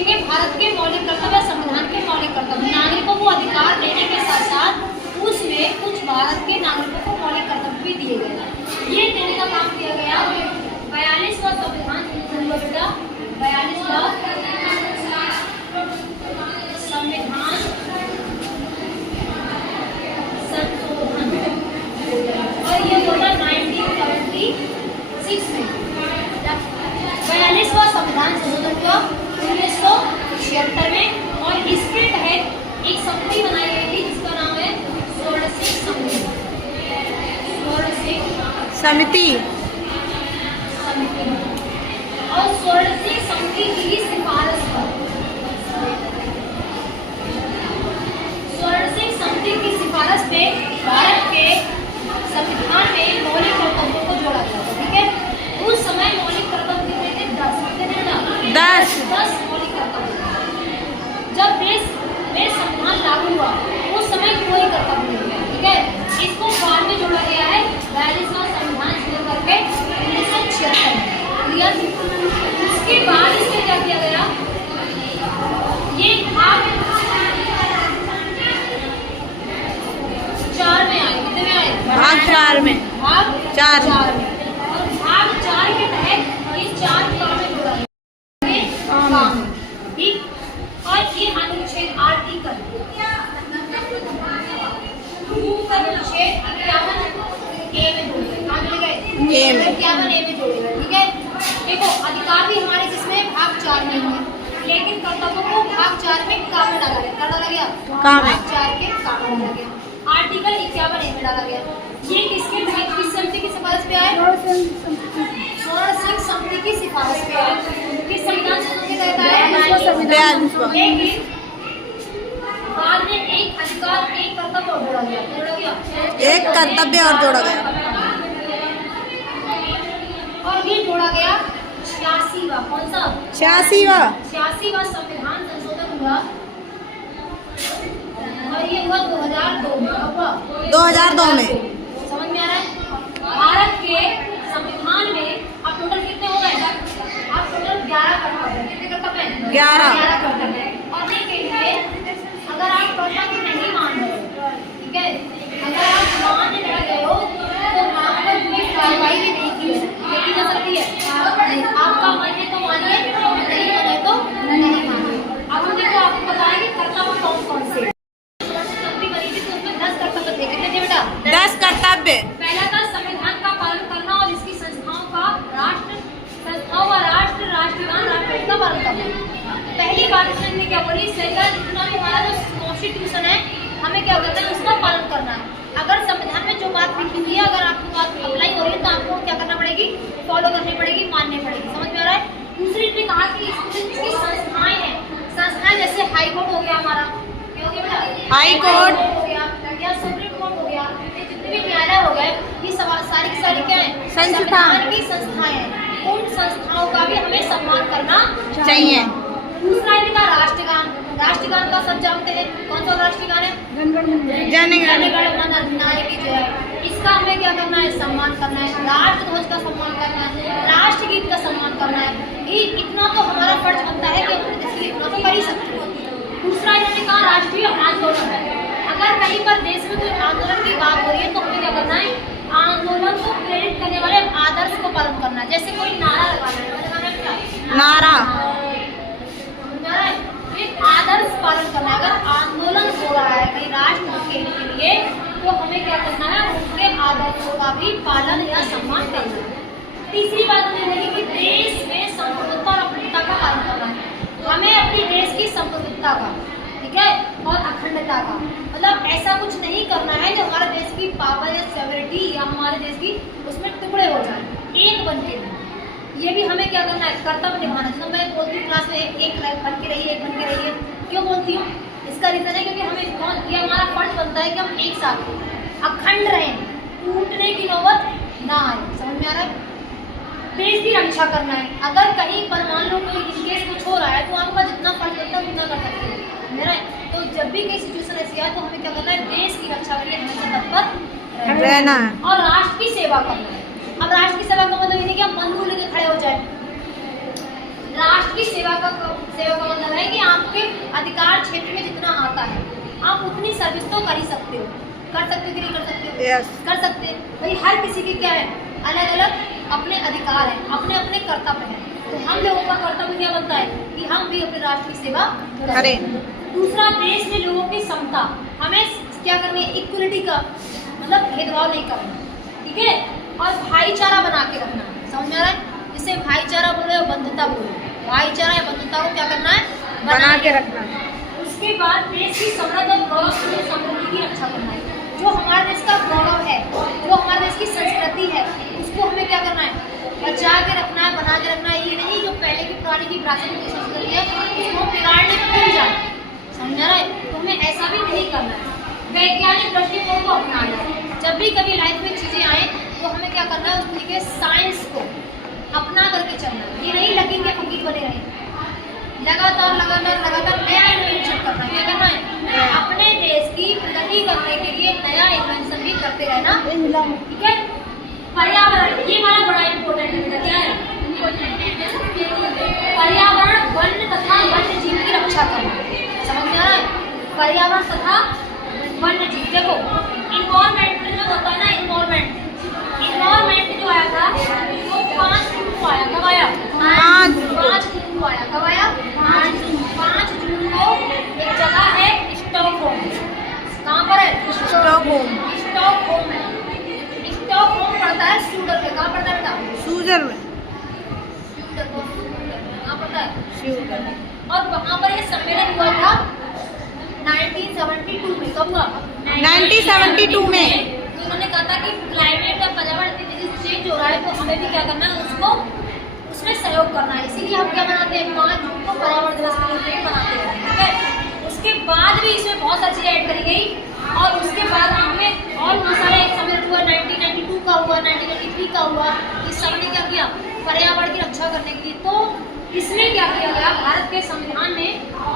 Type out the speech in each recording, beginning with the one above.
देखेंगे भारत के मौलिक कर्तव्य, संविधान के मौलिक कर्तव्य। नागरिकों को अधिकार देने के साथ साथ उसमें कुछ भारत के नागरिकों को मौलिक कर्तव्य भी दिए गए। ये देने का काम किया गया 42वां संविधान, 42वां संविधान संशोधन, और ये होता 1976 में। 42वां संविधान संशोधन हुआ 1976 में, और इसके तहत एक समिति बनाई गई थी जिसका नाम है षोडशिक समिति। और षोडशिक समिति की सिफारिश पर, षोडशिक समिति की सिफारिश पे भारत के संविधान में मौलिक कर्तव्यों को जोड़ा गया था। ठीक है, उस समय मौलिक कर्तव्य कितने थे? 10 मौलिक कर्तव्य। जब देश में संविधान लागू हुआ उस समय कोई कर्तव्य नहीं था। ठीक है, इसको बाद में जोड़ा गया है 42वां संविधान शुरू करके 1976 में। उसके बाद इसमें क्या किया गया, ये भाग 4 में आए। कितने में आए? भाग 4 में। भाग 4 में। और भाग 4 के तहत इस 4 काम में जोड़ा गया काम। ठीक, और ये अनुच्छेद आर्टिकल 51A में जोड़े गए। कहाँ जोड़े गए? 51A में जोड़े गए। ठीक है, देखो अधिकार भी हमारे जिसमें भाग 4 में है, लेकिन कर्तव्यों को भाग 4 में काम में डाला गया। क्या डाला गया? भाग 4 के काम में डाला गया। आर्टिकल 51A में डाला गया। ये किसके तहत, किस समिति की सिफारिश पे आए? षोडशिक समिति की सिफारिश पे आए। किस संविधान संशोधन के तहत आए? लेकिन बाद में एक अधिकार, एक कर्तव्य और जोड़ा गया। जोड़ा गया एक कर्तव्य और जोड़ा गया, और ये जोड़ा गया 86वां। कौन सा? 86वां संविधान संशोधन हुआ, और ये हुआ 2002 में। 2002 में। समझ में आ रहा है? भारत के संविधान में अब टोटल कितने हो गए? अब टोटल 11 कर्तव्य। कितने कर्तव्य हैं? 11 कर्तव्य। और ये कहिए, अगर आप कर्तव्य नहीं मान रहे हो, ठीक है, अगर आप मान नहीं रहे हो तो आप पर कोई कार्रवाई भी नहीं की जा सकती है। आपका मन है तो मानिए, नहीं मन है तो नहीं मानिए। अब हम देखो, आपको बताएंगे कर्तव्य कौन कौन से। बनी थी तो उसमें 10 कर्तव्य थे। कितने थे बेटा? 10 कर्तव्य। पहला था संविधान का पालन करना और इसकी संस्थाओं का राष्ट्रगान राष्ट्रपति का पालन करना। पहली बात इसने क्या बोली, सरकार जितना भी हमारा जो कॉन्स्टिट्यूशन है हमें क्या कहते हैं उसका पालन करना है। अगर संविधान में जो बात लिखी हुई है, अगर आपको बात अप्लाई हो रही है तो आपको क्या करना पड़ेगी? फॉलो करनी पड़ेगी, माननी पड़ेगी। समझ में आ रहा है? दूसरी ने कहा कि इसकी संस्थाएं हैं, संस्थाएं जैसे हाई कोर्ट हो गया हमारा, क्या हो गया बेटा? हाई कोर्ट हो गया, या सुप्रीम कोर्ट हो गया, जितने भी न्यायालय हो गए, ये सारी की सारी क्या है? संविधान की संस्थाएं हैं। उन संस्थाओं का भी हमें सम्मान करना चाहिए। दूसरा इनका राष्ट्रगान। राष्ट्रगान का सब जानते हैं, कौन सा राष्ट्रगान है? जन गण मन अधिनायक की जय। इसका हमें क्या करना है? सम्मान करना है। राष्ट्र ध्वज का सम्मान करना है, राष्ट्रगीत का सम्मान करना है। ये इतना तो हमारा फर्ज बनता है कि अपने देश के लिए इतना तो कर ही सकते हैं। दूसरा इन्होंने कहा राष्ट्रीय आंदोलन है। अगर कहीं पर देश में कोई आंदोलन की बात हो रही है तो हमें क्या करना है? आंदोलन को प्रेरित करने वाले आदर्श को पालन करना है। जैसे कोई नारा लगाना है, नारा आदर्श पालन करना है। अगर आंदोलन हो रहा है कहीं राष्ट्र के लिए तो हमें क्या करना है? उसके आदर्शों का भी पालन या सम्मान करना है। तीसरी बात हमें बोली कि देश में संप्रभुत्ता और अखंडता का पालन करना है। हमें अपने देश की संप्रभुत्ता का, ठीक है, और अखंडता का, मतलब ऐसा कुछ नहीं करना है जो हमारे देश की पावर या सेवरिटी या हमारे देश की उसमें टुकड़े हो जाए, एक बन के। ये भी हमें क्या करना है? कर्तव्य निभाना है। तो मैं बोलती हूँ क्लास में एक बन के रहिए, एक बन के रहिए। क्यों बोलती हूँ? इसका रीजन है क्योंकि हमें ये हमारा फर्ज बनता है कि हम एक साथ अखंड रहें, टूटने की नौबत ना आए। समझ में आ रहा है? देश की रक्षा करना है। अगर कहीं पर मान लो कोई केस कुछ हो रहा है तो आपका जितना फर्ज बनता है उतना कर सकते हैं, मेरा। तो जब भी कोई सिचुएशन ऐसी आए तो हमें क्या करना है? देश की रक्षा के लिए हमेशा तत्पर रहना है और राष्ट्र की सेवा करना है। अब राष्ट्र की सेवा का मतलब ये नहीं कि हम बंदूक लेके खड़े हो जाए। राष्ट्र आपकी सेवा का मतलब है कि आपके अधिकार क्षेत्र में जितना आता है आप उतनी सर्विस तो कर ही सकते हो। कर सकते हो कि नहीं कर सकते हो? Yes. कर सकते हैं भाई। हर किसी की क्या है, अलग अलग अपने अधिकार हैं, अपने अपने कर्तव्य हैं। तो हम लोगों का कर्तव्य क्या बनता है कि हम भी अपने राष्ट्र की सेवा करें। दूसरा, देश में लोगों की समता, हमें क्या करनी है, इक्वलिटी का मतलब भेदभाव नहीं करना, ठीक है। और भाईचारा बना के रखना, समझ में आ रहा है? जिसे भाईचारा बोले और बंधुता बोले, भाईचारा या बंधुता को क्या करना है, बना के रखना। उसके बाद देश की समृद्ध और गौरवपूर्ण समृद्धि की रक्षा करना है। जो हमारे देश का गौरव है, जो हमारे देश की संस्कृति है, उसको हमें क्या करना है, बचा के रखना है, बना के रखना है। ये नहीं जो पहले की पुरानी की विरासत की संस्कृति है उसको बिगाड़ने भूल जाए, समझ रहा है? तो हमें ऐसा भी नहीं करना है। वैज्ञानिक दृष्टिकोण को अपनाना है। जब भी कभी लाइफ में चीजें आए तो हमें क्या करना है, उस तरीके साइंस को अपना करके चलना है। ये नहीं लगे के फकीर बने रहे, लगातार नया इन्वेंशन करना है। क्या करना है, अपने देश की प्रगति करने के लिए नया इन्वेंशन भी करते रहना, ठीक है। पर्यावरण, ये हमारा बड़ा इम्पोर्टेंट है। क्या है पर्यावरण, वन्य तथा वन्य जीव की रक्षा करना, समझ में आ रहा है? पर्यावरण तथा वन्य जीव, देखो इन्वायरमेंट जो होता है ना, इन्वायरमेंट जो आया था वो 5 जून को आया। कब आया? 5 जून को आया। कब आया? 5 जून को। एक जगह है स्टॉकहोम। कहाँ पर है? स्टॉकहोम। स्टॉकहोम है। स्टॉकहोम पड़ता है स्वीडन में। कहाँ पड़ता है बेटा? स्वीडन में। कहाँ पड़ता है? स्वीडन में। और वहाँ पर ये सम्मेलन हुआ था 1972 में। कब हुआ? 1972 में। तो उन्होंने कहा था कि क्लाइमेट या पर्यावरण चेंज हो रहा है तो हमें भी क्या करना है, उसको उसमें सहयोग करना है। इसीलिए हम क्या बनाते हैं, 5 जून को पर्यावरण दिवस के रूप में मनाते हैं, ठीक है। उसके बाद भी इसमें बहुत सारी चीजें ऐड करी गई और उसके बाद हमें और बहुत सारे सम्मेलन हुआ, 1992 का हुआ, 1993 का हुआ। इस सब ने क्या किया, पर्यावरण की रक्षा करने के लिए। तो इसमें क्या किया गया, भारत के संविधान में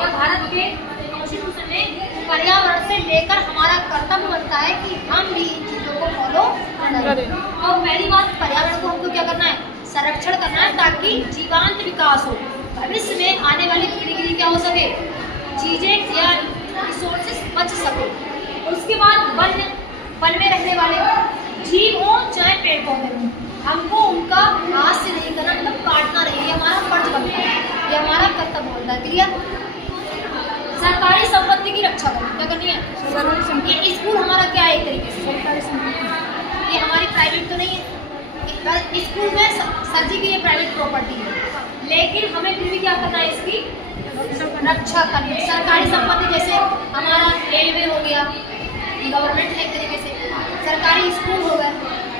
या भारत के कॉन्स्टिट्यूशन में पर्यावरण से लेकर हमारा कर्तव्य बनता है कि हम भी इन चीजों को फॉलो करें। और पहली बात, पर्यावरण को हमको क्या करना है, संरक्षण करना है ताकि जीवांत विकास हो, भविष्य में आने वाली पीढ़ी के लिए क्या हो सके, चीजें या रिसोर्सेस बच सके। उसके बाद वन में रहने वाले जीव हो चाहे पेड़ पौधे हो, हमको उनका हाथ से नहीं करना, मतलब काटना नहीं। ये हमारा फर्ज बनता है, ये हमारा कर्तव्य बनता है। क्लियर? सरकारी संपत्ति की रक्षा करनी, क्या करनी है? ये स्कूल हमारा क्या है, एक तरीके से सरकारी संपत्ति, ये हमारी प्राइवेट तो नहीं है। स्कूल में सर जी की ये प्राइवेट प्रॉपर्टी है, लेकिन हमें फिर भी क्या करना है, इसकी रक्षा करनी है। सरकारी संपत्ति जैसे हमारा रेलवे हो गया, गवर्नमेंट है एक तरीके से, सरकारी स्कूल हो गया,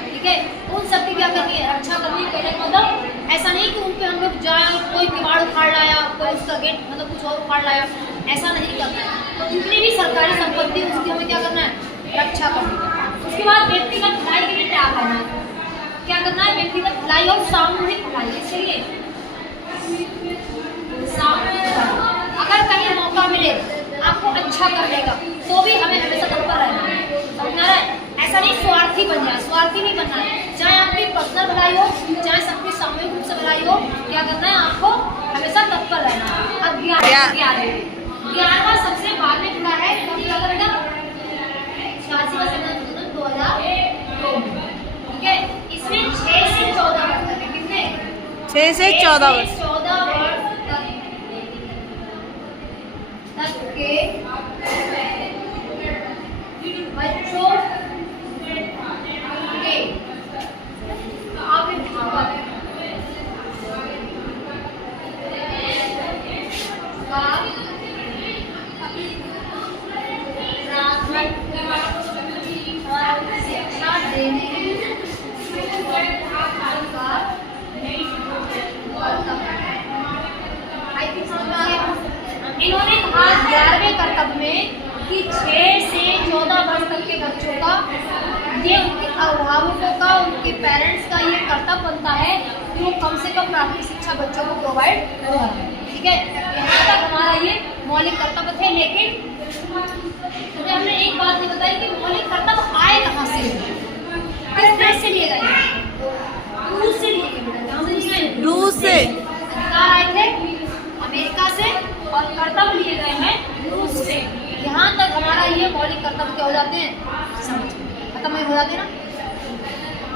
ठीक है। उन सब की क्या करनी है, रक्षा करनी है। कहने का मतलब ऐसा नहीं कि उन पे हम लोग जाए और कोई किवाड़ उखाड़ लाया, कोई उसका गेट मतलब कुछ और उखाड़ लाया, ऐसा नहीं करना है। तो जितनी भी सरकारी संपत्ति उसकी हमें क्या करना है, रक्षा करनी है। उसके बाद व्यक्तिगत भलाई के लिए क्या करना है, क्या करना है, व्यक्तिगत भलाई और सामूहिक भलाई। इसके लिए सामूहिक भलाई, अगर कहीं मौका मिले आपको अच्छा करने का तो भी हमें हमेशा तत्पर रहना है, समझना है। ऐसा नहीं स्वार्थी बन जाए, स्वार्थी नहीं बनना है। चाहे आपकी पर्सनल भलाई हो चाहे सबकी सामूहिक रूप से भलाई हो, क्या करना है, आपको हमेशा तत्पर रहना है। अब 11वां सबसे बाद में जुड़ा है, कब जुड़ा था बेटा, 86वां संविधान 2002, ठीक है। इसमें 6 से 14 वर्ष तक है। कितने? 6 से 14 वर्ष। 14 वर्ष तक के बच्चों के अभिभावक का प्राथमिक शिक्षा देने इन्होंने कहा 11वें कर्तव्य में कि 6 से 14 वर्ष तक के बच्चों का, ये उनके अभिभावकों का, उनके पेरेंट्स का ये कर्तव्य बनता है कि वो कम से कम प्राथमिक शिक्षा बच्चों को प्रोवाइड करें, ठीक है। यहाँ तक हमारा ये मौलिक कर्तव्य थे। लेकिन तो हमने एक बात नहीं बताई कि मौलिक कर्तव्य आए कहाँ से, किस देश से लिए गए, रूस से लिए गए। कहाँ से लिए गए? रूस से। अधिकार आए थे कर्तव्य क्या हो जाते हैं, समझ खत्म हो जाते हैं ना।